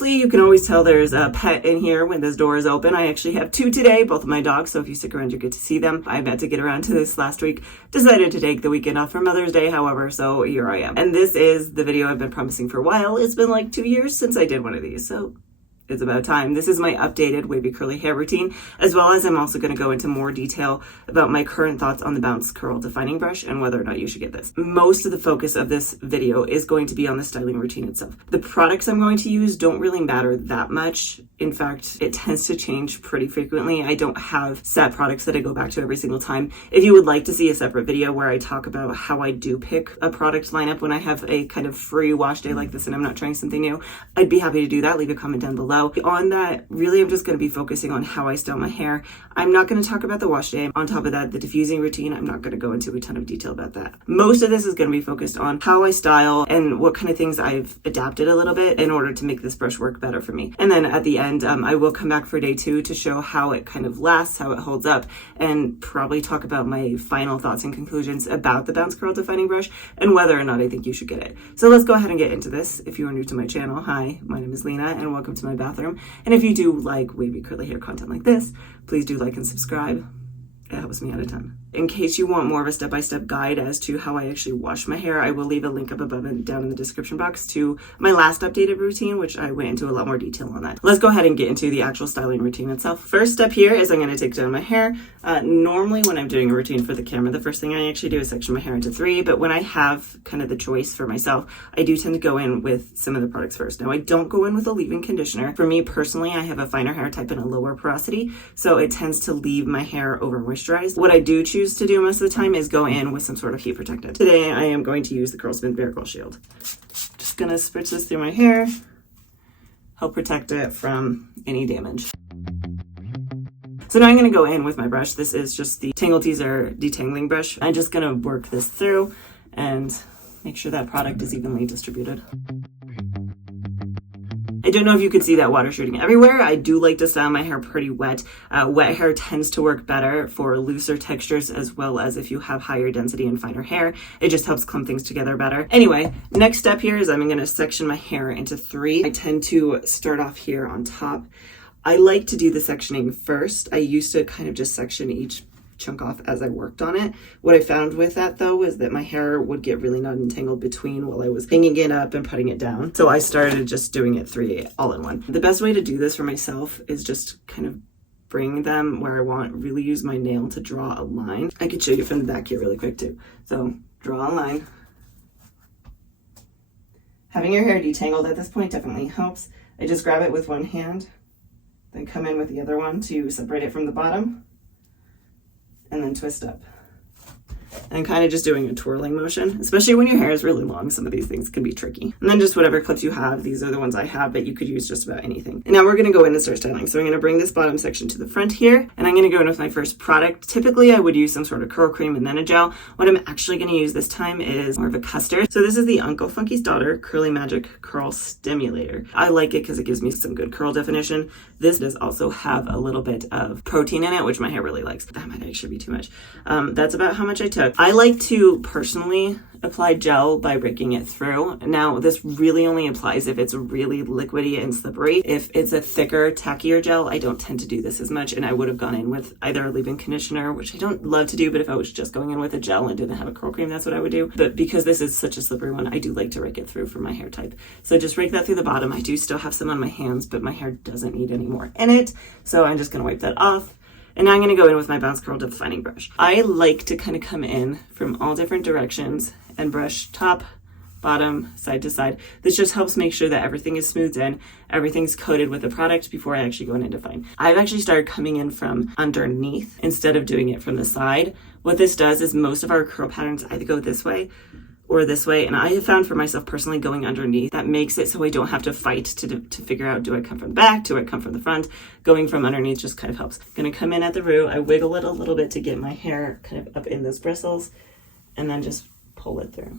Briefly, you can always tell there's a pet in here when this door is open. I actually have 2 today, both of my dogs, so if you stick around, you get to see them. I meant to get around to this last week. Decided to take the weekend off for Mother's Day, however, so here I am. And this is the video I've been promising for a while. It's been like 2 years since I did one of these, so it's about time. This is my updated wavy curly hair routine, as well as I'm also going to go into more detail about my current thoughts on the Bounce Curl Defining Brush and whether or not you should get this. Most of the focus of this video is going to be on the styling routine itself. The products I'm going to use don't really matter that much. In fact, it tends to change pretty frequently. I don't have set products that I go back to every single time. If you would like to see a separate video where I talk about how I do pick a product lineup when I have a kind of free wash day like this and I'm not trying something new, I'd be happy to do that. Leave a comment down below. On that, really, I'm just going to be focusing on how I style my hair. I'm not going to talk about the wash day. On top of that, the diffusing routine, I'm not going to go into a ton of detail about that. Most of this is going to be focused on how I style and what kind of things I've adapted a little bit in order to make this brush work better for me. And then at the end, I will come back for day 2 to show how it kind of lasts, how it holds up, and probably talk about my final thoughts and conclusions about the Bounce Curl Defining Brush and whether or not I think you should get it. So let's go ahead and get into this. If you are new to my channel, hi, my name is Lena and welcome to my bathroom. And if you do like wavy curly hair content like this, please do like and subscribe. It helps me out a ton. In case you want more of a step-by-step guide as to how I actually wash my hair, I will leave a link up above and down in the description box to my last updated routine, which I went into a lot more detail on that. Let's go ahead and get into the actual styling routine itself. First step here is I'm going to take down my hair. Normally when I'm doing a routine for the camera, the first thing I actually do is section my hair into 3, but when I have kind of the choice for myself, I do tend to go in with some of the products first. Now I don't go in with a leave-in conditioner. For me personally, I have a finer hair type and a lower porosity, so it tends to leave my hair over moisturized. What I do choose to do most of the time is go in with some sort of heat protectant. Today I am going to use the Curlspin Miracle Shield. Just gonna spritz this through my hair, help protect it from any damage. So now I'm gonna go in with my brush. This is just the Tangle Teaser detangling brush. I'm just gonna work this through and make sure that product is evenly distributed. I don't know if you could see that water shooting everywhere. I do like to style my hair pretty wet. Wet hair tends to work better for looser textures as well as if you have higher density and finer hair. It just helps clump things together better. Anyway, next step here is I'm going to section my hair into 3. I tend to start off here on top. I like to do the sectioning first. I used to kind of just section each chunk off as I worked on it. What I found with that though is that my hair would get really knot and tangled between while I was hanging it up and putting it down. So I started just doing it 3 all in one. The best way to do this for myself is just kind of bring them where I want, really use my nail to draw a line. I could show you from the back here really quick too. So draw a line. Having your hair detangled at this point definitely helps. I just grab it with one hand, then come in with the other one to separate it from the bottom, and then twist up. And kind of just doing a twirling motion, especially when your hair is really long. Some of these things can be tricky. And then just whatever clips you have. These are the ones I have, but you could use just about anything. And now we're gonna go in and start styling. So I'm gonna bring this bottom section to the front here, and I'm gonna go in with my first product. Typically I would use some sort of curl cream and then a gel. What I'm actually gonna use this time is more of a custard. So this is the Uncle Funky's Daughter Curly Magic Curl Stimulator. I like it because it gives me some good curl definition. This does also have a little bit of protein in it, which my hair really likes. That might actually be too much. That's about how much I took. I like to personally apply gel by breaking it through. Now, this really only applies if it's really liquidy and slippery. If it's a thicker, tackier gel, I don't tend to do this as much, and I would have gone in with either a leave-in conditioner, which I don't love to do, but if I was just going in with a gel and didn't have a curl cream, that's what I would do. But because this is such a slippery one, I do like to rake it through for my hair type. So just rake that through the bottom. I do still have some on my hands, but my hair doesn't need any more in it, so I'm just gonna wipe that off. And now I'm gonna go in with my Bounce Curl Defining Brush. I like to kind of come in from all different directions and brush top, bottom, side to side. This just helps make sure that everything is smoothed in, everything's coated with the product before I actually go in and define. I've actually started coming in from underneath instead of doing it from the side. What this does is most of our curl patterns either go this way or this way, and I have found for myself personally going underneath, that makes it so I don't have to fight to figure out, do I come from the back, do I come from the front? Going from underneath just kind of helps. I'm gonna come in at the root, I wiggle it a little bit to get my hair kind of up in those bristles, and then just pull it through.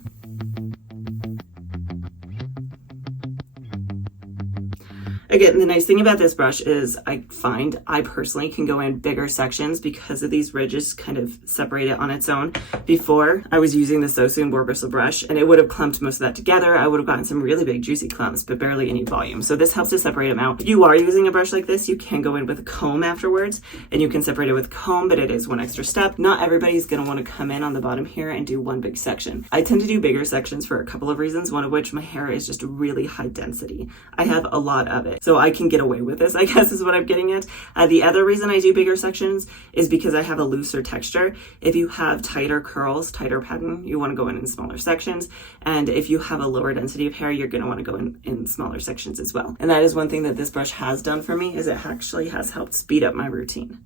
Again, the nice thing about this brush is I find I personally can go in bigger sections because of these ridges kind of separate it on its own. Before, I was using the So Soon boar bristle brush and it would have clumped most of that together. I would have gotten some really big juicy clumps, but barely any volume. So this helps to separate them out. If you are using a brush like this, you can go in with a comb afterwards and you can separate it with comb, but it is one extra step. Not everybody's going to want to come in on the bottom here and do one big section. I tend to do bigger sections for a couple of reasons, one of which my hair is just really high density. I have a lot of it, so I can get away with this, I guess is what I'm getting at. The other reason I do bigger sections is because I have a looser texture. If you have tighter curls, tighter pattern, you want to go in smaller sections. And if you have a lower density of hair, you're going to want to go in smaller sections as well. And that is one thing that this brush has done for me, is it actually has helped speed up my routine.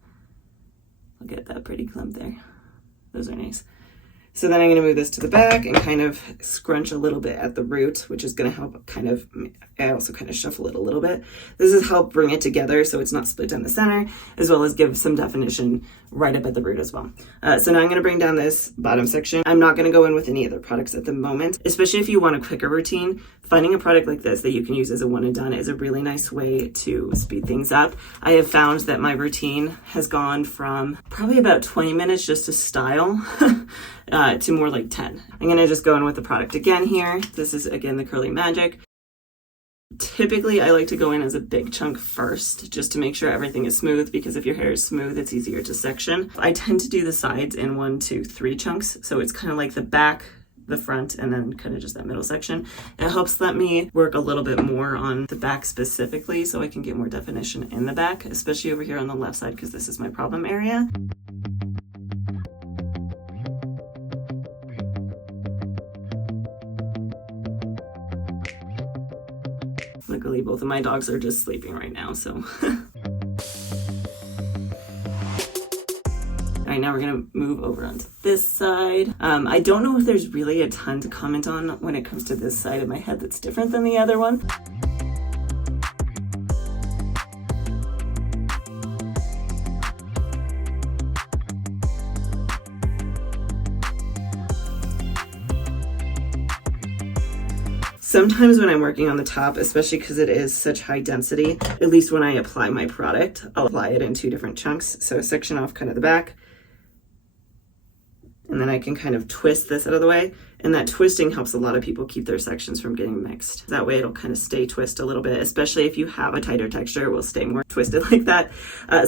Look at that pretty clump there. Those are nice. So then I'm going to move this to the back and kind of scrunch a little bit at the root, which is going to help kind of, I also kind of shuffle it a little bit. This has helped bring it together so it's not split down the center, as well as give some definition right up at the root as well. So now I'm going to bring down this bottom section. I'm not going to go in with any other products at the moment, especially if you want a quicker routine. Finding a product like this that you can use as a one and done is a really nice way to speed things up. I have found that my routine has gone from probably about 20 minutes just to style to more like 10. I'm going to just go in with the product again here. This is again the Curly Magic. Typically, I like to go in as a big chunk first, just to make sure everything is smooth, because if your hair is smooth, it's easier to section. I tend to do the sides in 1, 2, 3 chunks. So it's kind of like the back, the front, and then kind of just that middle section. It helps let me work a little bit more on the back specifically so I can get more definition in the back, especially over here on the left side, because this is my problem area. Luckily, both of my dogs are just sleeping right now, so. All right, now we're gonna move over onto this side. I don't know if there's really a ton to comment on when it comes to this side of my head that's different than the other one. Sometimes when I'm working on the top, especially because it is such high density, at least when I apply my product, I'll apply it in 2 different chunks. So section off kind of the back, and then I can kind of twist this out of the way. And that twisting helps a lot of people keep their sections from getting mixed. That way it'll kind of stay twist a little bit, especially if you have a tighter texture, it will stay more twisted like that.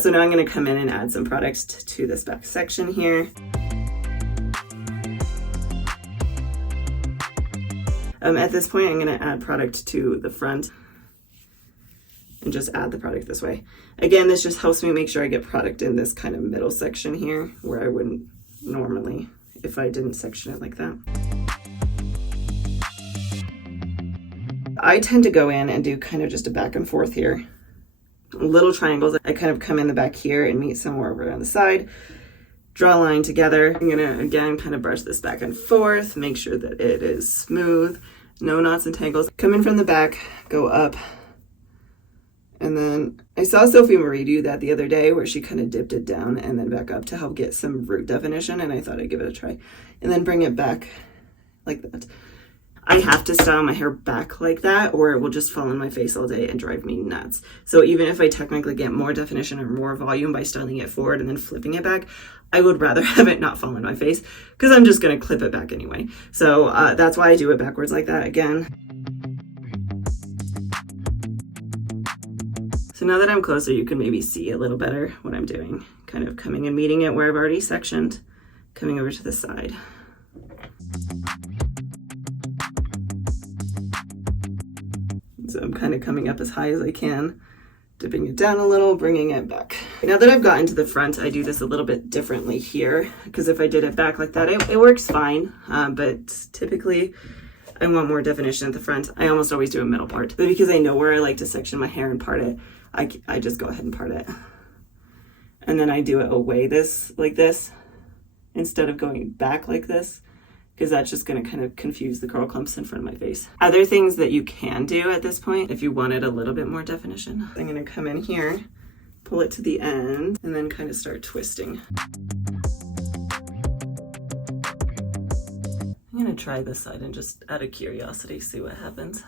So now I'm gonna come in and add some products to this back section here. At this point, I'm going to add product to the front and just add the product this way. Again, this just helps me make sure I get product in this kind of middle section here where I wouldn't normally if I didn't section it like that. I tend to go in and do kind of just a back and forth here. Little triangles. I kind of come in the back here and meet somewhere over on the side. Draw a line together. I'm gonna, again, kind of brush this back and forth, make sure that it is smooth, no knots and tangles. Come in from the back, go up. And then I saw Sophie Marie do that the other day where she kind of dipped it down and then back up to help get some root definition, and I thought I'd give it a try. And then bring it back like that. I have to style my hair back like that or it will just fall in my face all day and drive me nuts. So even if I technically get more definition or more volume by styling it forward and then flipping it back, I would rather have it not fall in my face because I'm just going to clip it back anyway. So that's why I do it backwards like that again. So now that I'm closer, you can maybe see a little better what I'm doing. Kind of coming and meeting it where I've already sectioned, coming over to the side. So I'm kind of coming up as high as I can, dipping it down a little, bringing it back. Now that I've gotten to the front, I do this a little bit differently here, because if I did it back like that, it works fine, but typically I want more definition at the front. I almost always do a middle part, but because I know where I like to section my hair and part it, I just go ahead and part it. And then I do it away like this, instead of going back like this, because that's just going to kind of confuse the curl clumps in front of my face. Other things that you can do at this point, if you wanted a little bit more definition, I'm going to come in here, pull it to the end, and then kind of start twisting. I'm going to try this side and just out of curiosity see what happens.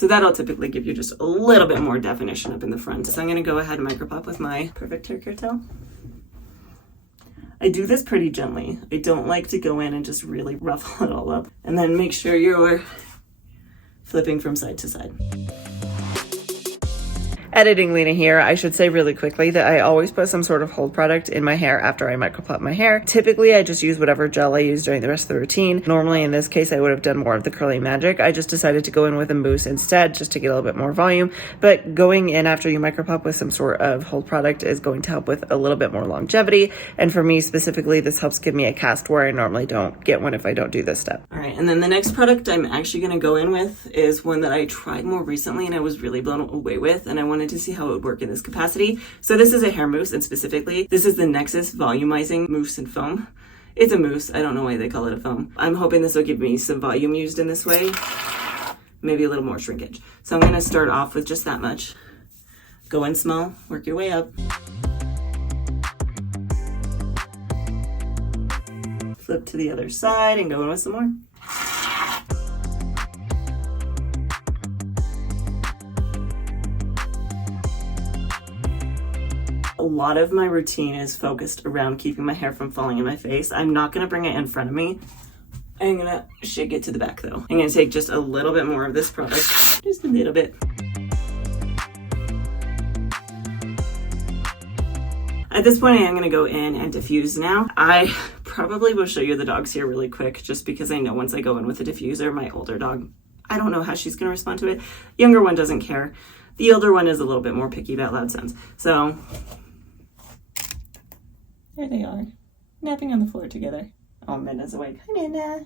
So that'll typically give you just a little bit more definition up in the front. So I'm gonna go ahead and micropop with my Perfect Hair Care Towel. I do this pretty gently. I don't like to go in and just really ruffle it all up. And then make sure you're flipping from side to side. Editing Lena here, I should say really quickly that I always put some sort of hold product in my hair after I micropop my hair. Typically, I just use whatever gel I use during the rest of the routine. Normally, in this case, I would have done more of the curly magic. I just decided to go in with a mousse instead, just to get a little bit more volume. But going in after you micropop with some sort of hold product is going to help with a little bit more longevity. And for me specifically, this helps give me a cast where I normally don't get one if I don't do this step. All right, and then the next product I'm actually going to go in with is one that I tried more recently and I was really blown away with, and I wanted to see how it would work in this capacity. So this is a hair mousse, and specifically this is the Nexus Volumizing Mousse and Foam. It's a mousse. I don't know why they call it a foam. I'm hoping this will give me some volume used in this way, maybe a little more shrinkage. So I'm going to start off with just that much. Go in small, work your way up. Flip to the other side and go in with some more. A lot of my routine is focused around keeping my hair from falling in my face. I'm not going to bring it in front of me. I'm going to shake it to the back though. I'm going to take just a little bit more of this product, just a little bit. At this point, I am going to go in and diffuse now. I probably will show you the dogs here really quick, just because I know once I go in with a diffuser, my older dog, I don't know how she's going to respond to it. Younger one doesn't care. The older one is a little bit more picky about loud sounds. So there they are, napping on the floor together. Oh, Minna's awake. Hi, Minna.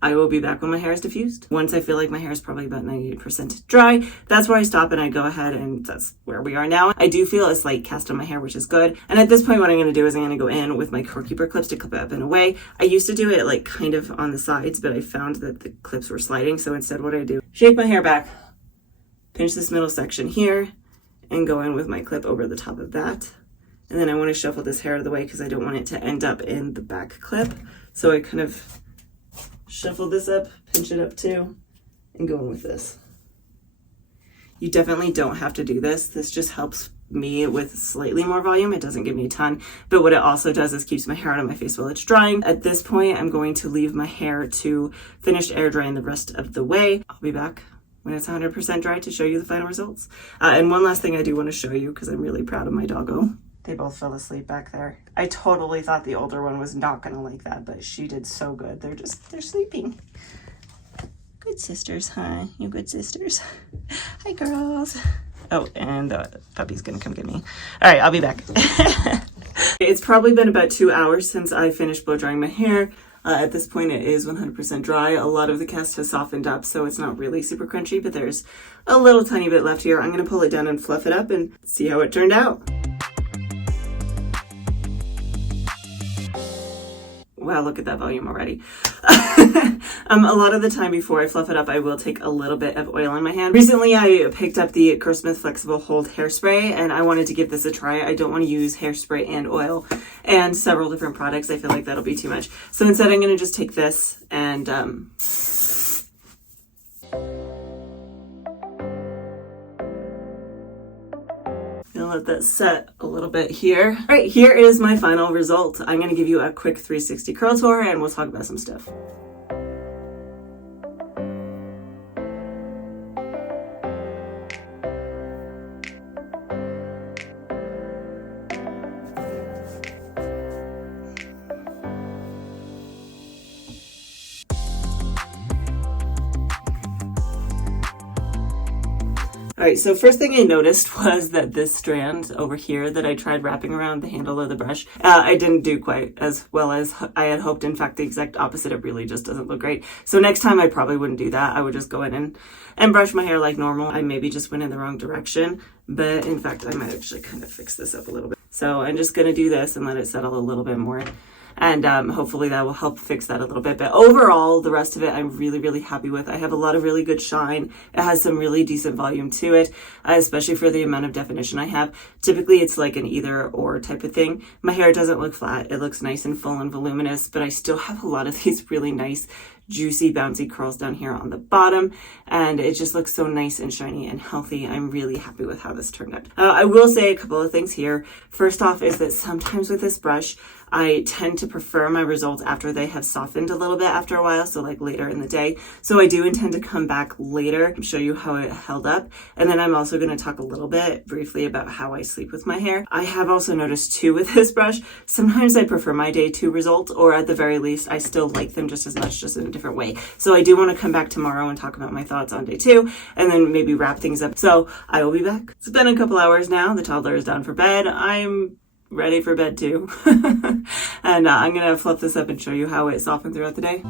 I will be back when my hair is diffused. Once I feel like my hair is probably about 98% dry, that's where I stop and I go ahead, and that's where we are now. I do feel a slight cast on my hair, which is good. And at this point, what I'm going to do is I'm going to go in with my core keeper clips to clip it up and away. I used to do it like kind of on the sides, but I found that the clips were sliding. So instead what I do, shake my hair back, pinch this middle section here, and go in with my clip over the top of that. And then I want to shuffle this hair out of the way because I don't want it to end up in the back clip. So I kind of shuffle this up, pinch it up too, and go in with this. You definitely don't have to do this. This just helps me with slightly more volume. It doesn't give me a ton, but what it also does is keeps my hair out of my face while it's drying. At this point, I'm going to leave my hair to finish air drying the rest of the way. I'll be back when it's 100% dry to show you the final results. And one last thing I do want to show you, because I'm really proud of my doggo. They both fell asleep back there. I totally thought the older one was not gonna like that, but she did so good. They're sleeping. Good sisters, huh? You good sisters. Hi, girls. Oh, and the puppy's gonna come get me. All right, I'll be back. It's probably been about 2 hours since I finished blow drying my hair. At this point, it is 100% dry. A lot of the cast has softened up, so it's not really super crunchy, but there's a little tiny bit left here. I'm gonna pull it down and fluff it up and see how it turned out. Wow, look at that volume already. A lot of the time before I fluff it up, I will take a little bit of oil in my hand. Recently, I picked up the Smith Flexible Hold Hairspray, and I wanted to give this a try. I don't want to use hairspray and oil and several different products. I feel like that'll be too much. So instead, I'm going to just take this and let that set a little bit here. All right, here is my final result. I'm going to give you a quick 360 curl tour and we'll talk about some stuff. All right, so first thing I noticed was that this strand over here that I tried wrapping around the handle of the brush, I didn't do quite as well as I had hoped. In fact, the exact opposite. It really just doesn't look great. So next time I probably wouldn't do that. I would just go in and brush my hair like normal. I maybe just went in the wrong direction, but in fact, I might actually kind of fix this up a little bit. So I'm just gonna do this and let it settle a little bit more. and hopefully that will help fix that a little bit. But overall, the rest of it I'm really, really happy with. I have a lot of really good shine. It has some really decent volume to it, especially for the amount of definition I have. Typically it's like an either or type of thing. My hair doesn't look flat. It looks nice and full and voluminous, but I still have a lot of these really nice juicy bouncy curls down here on the bottom, and it just looks so nice and shiny and healthy. I'm really happy with how this turned out. I will say a couple of things here. First off is that sometimes with this brush I tend to prefer my results after they have softened a little bit after a while, so like later in the day. So I do intend to come back later and show you how it held up, and then I'm also going to talk a little bit briefly about how I sleep with my hair. I have also noticed too with this brush, sometimes I prefer my day 2 results, or at the very least I still like them just as much, just in a different way. So I do want to come back tomorrow and talk about my thoughts on day 2, and then maybe wrap things up. So I will be back. It's been a couple hours now. The toddler is down for bed. I'm ready for bed too. And I'm gonna fluff this up and show you how it softened throughout the day.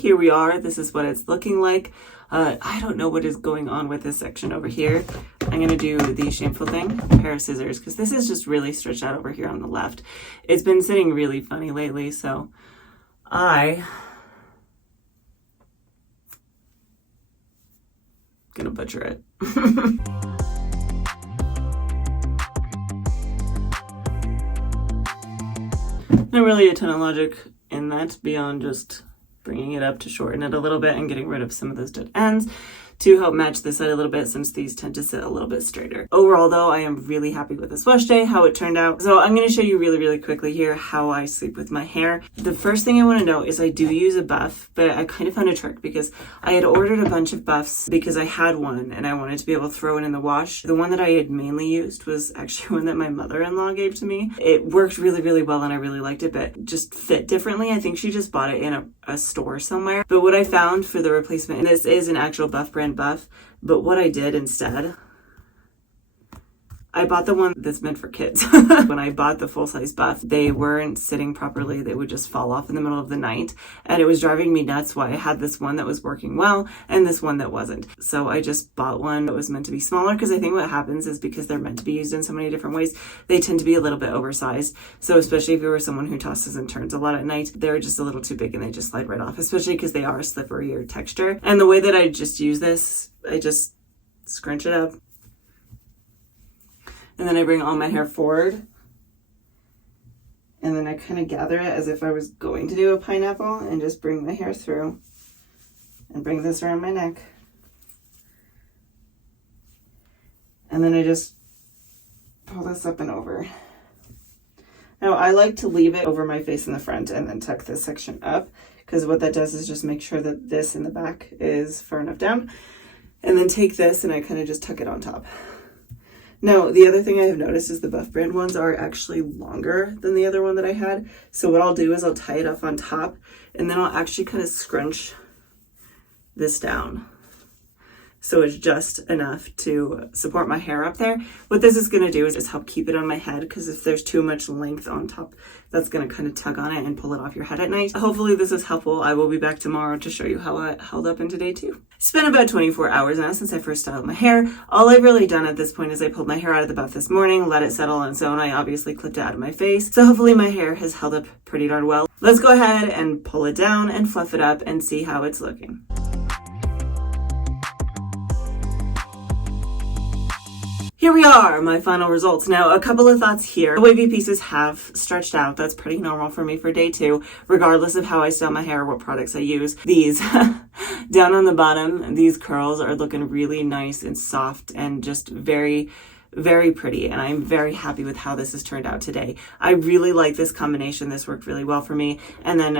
Here we are. This is what it's looking like. I don't know what is going on with this section over here. I'm gonna do the shameful thing, a pair of scissors, because this is just really stretched out over here on the left. It's been sitting really funny lately, so I gonna butcher it. Not really a ton of logic in that beyond just bringing it up to shorten it a little bit and getting rid of some of those dead ends to help match this side a little bit, since these tend to sit a little bit straighter. Overall though, I am really happy with this wash day, how it turned out. So I'm going to show you really, really quickly here how I sleep with my hair. The first thing I want to know is I do use a buff, but I kind of found a trick because I had ordered a bunch of buffs because I had one and I wanted to be able to throw it in the wash. The one that I had mainly used was actually one that my mother-in-law gave to me. It worked really, really well and I really liked it, but just fit differently. I think she just bought it in a store somewhere. But what I found for the replacement, and this is an actual Buff brand buff, but what I did instead, I bought the one that's meant for kids. When I bought the full-size buff, they weren't sitting properly. They would just fall off in the middle of the night. And it was driving me nuts why I had this one that was working well and this one that wasn't. So I just bought one that was meant to be smaller, because I think what happens is because they're meant to be used in so many different ways, they tend to be a little bit oversized. So especially if you were someone who tosses and turns a lot at night, they're just a little too big and they just slide right off, especially because they are a slipperier texture. And the way that I just use this, I just scrunch it up. And then I bring all my hair forward. And then I kind of gather it as if I was going to do a pineapple and just bring my hair through. And bring this around my neck. And then I just pull this up and over. Now I like to leave it over my face in the front and then tuck this section up, because what that does is just make sure that this in the back is far enough down. And then take this and I kind of just tuck it on top. Now, the other thing I have noticed is the Buff brand ones are actually longer than the other one that I had. So what I'll do is I'll tie it up on top and then I'll actually kind of scrunch this down. So it's just enough to support my hair up there. What this is going to do is just help keep it on my head, because if there's too much length on top, that's going to kind of tug on it and pull it off your head at night. Hopefully this is helpful. I will be back tomorrow to show you how it held up into day 2. It's been about 24 hours now since I first styled my hair. All I've really done at this point is I pulled my hair out of the buff this morning, let it settle on its own. I obviously clipped it out of my face. So hopefully my hair has held up pretty darn well. Let's go ahead and pull it down and fluff it up and see how it's looking. Here we are, my final results. Now, a couple of thoughts here. The wavy pieces have stretched out. That's pretty normal for me for day 2, regardless of how I style my hair, what products I use. These, down on the bottom, these curls are looking really nice and soft and just very, very pretty, and I'm very happy with how this has turned out today. I really like this combination. This worked really well for me. And then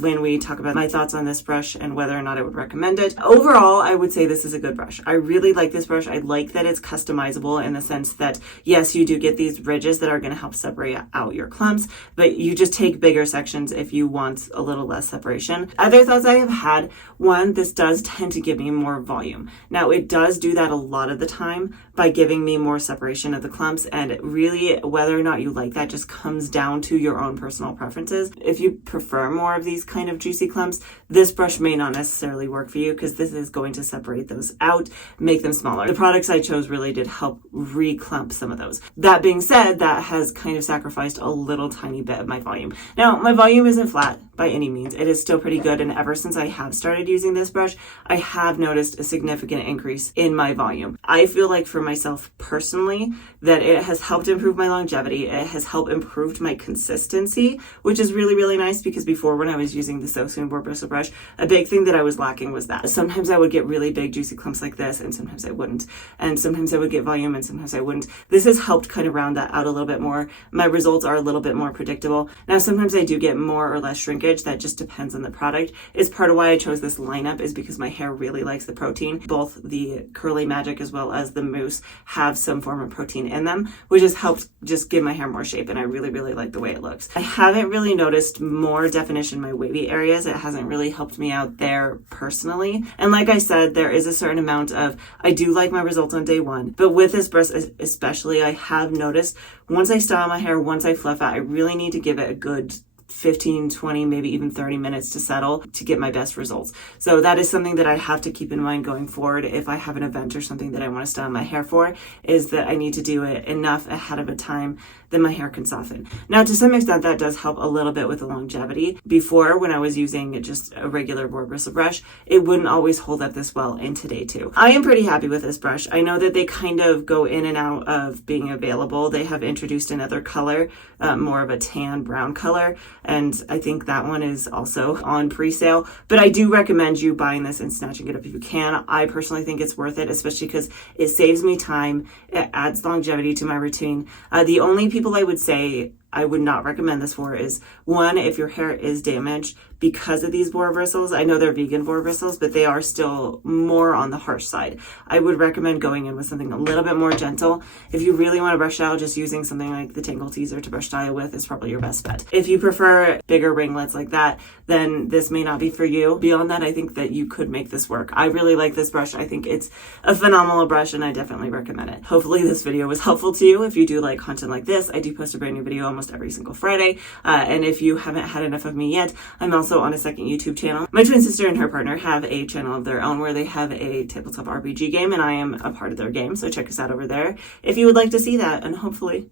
when we talk about my thoughts on this brush and whether or not I would recommend it, overall, I would say this is a good brush. I really like this brush. I like that it's customizable in the sense that, yes, you do get these ridges that are going to help separate out your clumps, but you just take bigger sections if you want a little less separation. Other thoughts I have had, one, this does tend to give me more volume. Now, it does do that a lot of the time by giving me more separation separation of the clumps, and really whether or not you like that just comes down to your own personal preferences. If you prefer more of these kind of juicy clumps, this brush may not necessarily work for you because this is going to separate those out, make them smaller. The products I chose really did help re-clump some of those. That being said, that has kind of sacrificed a little tiny bit of my volume. Now, my volume isn't flat by any means. It is still pretty good, and ever since I have started using this brush, I have noticed a significant increase in my volume. I feel like for myself personally that it has helped improve my longevity. It has helped improve my consistency, which is really, really nice, because before, when I was using the So Soon boar bristle brush, a big thing that I was lacking was that sometimes I would get really big juicy clumps like this, and sometimes I wouldn't, and sometimes I would get volume and sometimes I wouldn't. This has helped kind of round that out a little bit more. My results are a little bit more predictable. Now, sometimes I do get more or less shrinkage. That just depends on the product. Is part of why I chose this lineup, is because my hair really likes the protein. Both the Curly Magic as well as the Mousse have some form of protein in them, which has helped just give my hair more shape, and I really, really like the way it looks. I haven't really noticed more definition in my wavy areas. It hasn't really helped me out there personally. And like I said, there is a certain amount of, I do like my results on day one, but with this brush especially, I have noticed once I style my hair, once I fluff it, I really need to give it a good 15, 20, maybe even 30 minutes to settle to get my best results. So that is something that I have to keep in mind going forward. If I have an event or something that I want to style my hair for, is that I need to do it enough ahead of a time that my hair can soften. Now, to some extent, that does help a little bit with the longevity. Before, when I was using just a regular boar bristle brush, it wouldn't always hold up this well, and today too. I am pretty happy with this brush. I know that they kind of go in and out of being available. They have introduced another color, more of a tan brown color, and I think that one is also on pre-sale. But I do recommend you buying this and snatching it up if you can. I personally think it's worth it, especially because it saves me time. It adds longevity to my routine. The only people I would say I would not recommend this for is, one, if your hair is damaged because of these boar bristles. I know they're vegan boar bristles, but they are still more on the harsh side. I would recommend going in with something a little bit more gentle. If you really want to brush style, just using something like the Tangle Teaser to brush style with is probably your best bet. If you prefer bigger ringlets like that, then this may not be for you. Beyond that, I think that you could make this work. I really like this brush. I think it's a phenomenal brush, and I definitely recommend it. Hopefully this video was helpful to you. If you do like content like this, I do post a brand new video almost every single Friday. And if you haven't had enough of me yet, I'm also on a second YouTube channel. My twin sister and her partner have a channel of their own where they have a tabletop RPG game, and I am a part of their game. So check us out over there if you would like to see that, and hopefully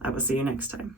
I will see you next time.